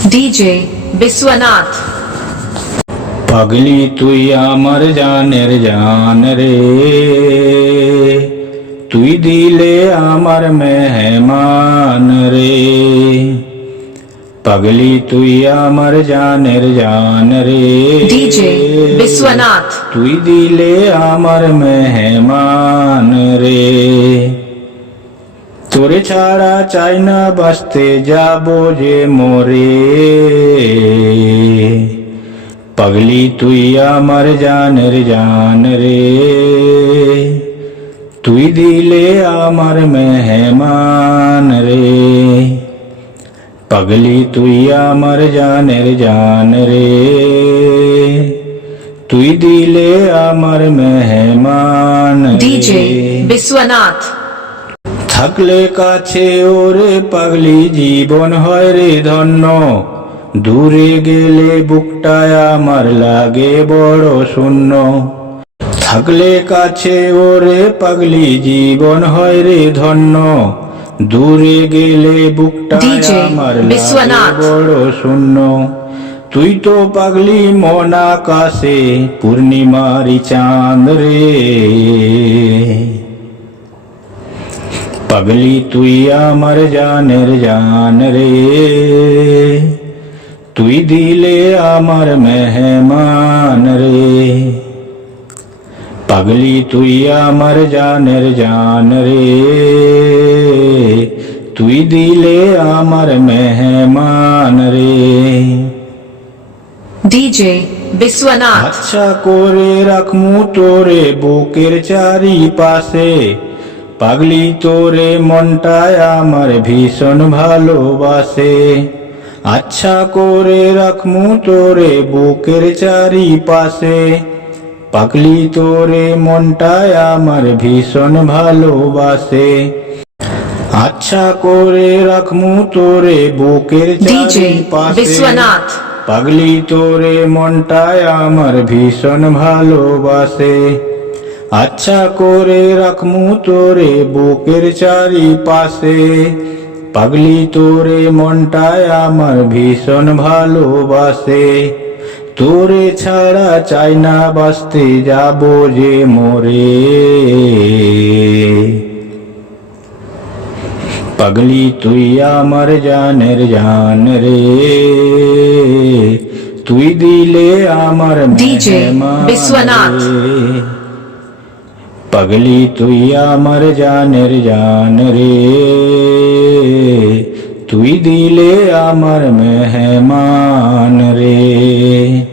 DJ Biswanath. পাগলি তুই আমার জানের জান রে তুই দিলে আমার মেহমান রে পাগলি তুই আমার জানের জান রে DJ Biswanath. তুই দিলে আমার মেহমান রে তোরে ছাড়া চাই না বাঁচতে যাব যে মোরে পাগলি তুই আমার জানের জান রে তুই দিলে আমার মেহমান রে পাগলি তুই আমার জানের জান রে তুই দিলে আমার মেহমান DJ রে। থাকলে কাছে ওরে পাগলি জীবন হয় রে ধন্য। দূরে গেলে বুকটায় আমার লাগে বড় শূন্য। থাকলে কাছে ওরে পাগলি জীবন হয় রে ধন্য। দূরে গেলে বুকটায় আমার লাগে বড় শূন্য। তুই তো পাগলি মন আকাশে পূর্ণিমারি চাঁদ রে। পাগলি তুই আমার জানের জান রে তুই দিলে আমার মেহমান রে পাগলি তুই আমার জানের জান রে তুই দিলে আমার মেহমান রে DJ Biswanath. আচ্ছা করে রাখমু তোরে বুকের চারি পাশে পাগলি তোরে মনটায় আমার ভীষণ ভালোবাসে। আচ্ছা করে রাখমু তোরে বুকের চারি পাশে পাগলি তোরে মনটায় আমার ভীষণ ভালোবাসে। আচ্ছা করে রাখমু তোরে বুকের DJ চারি পাশে Biswanath. পাগলি তোরে মনটায় আমার ভীষণ ভালোবাসে। আচ্ছা করে রাখমু তোরে বুকের চারি পাশে পাগলি তোরে মনটায় আমার ভীষণ ভালোবাসে। তোরে ছাড়া চাই না বাঁচতে যাব যে মোরে। পাগলি তুই আমার জানের জান রে। তুই দিলে আমার বিশ্বনাথ। पगली तुया मर जा निर्जान रे। तुई दिले आमर मान रे।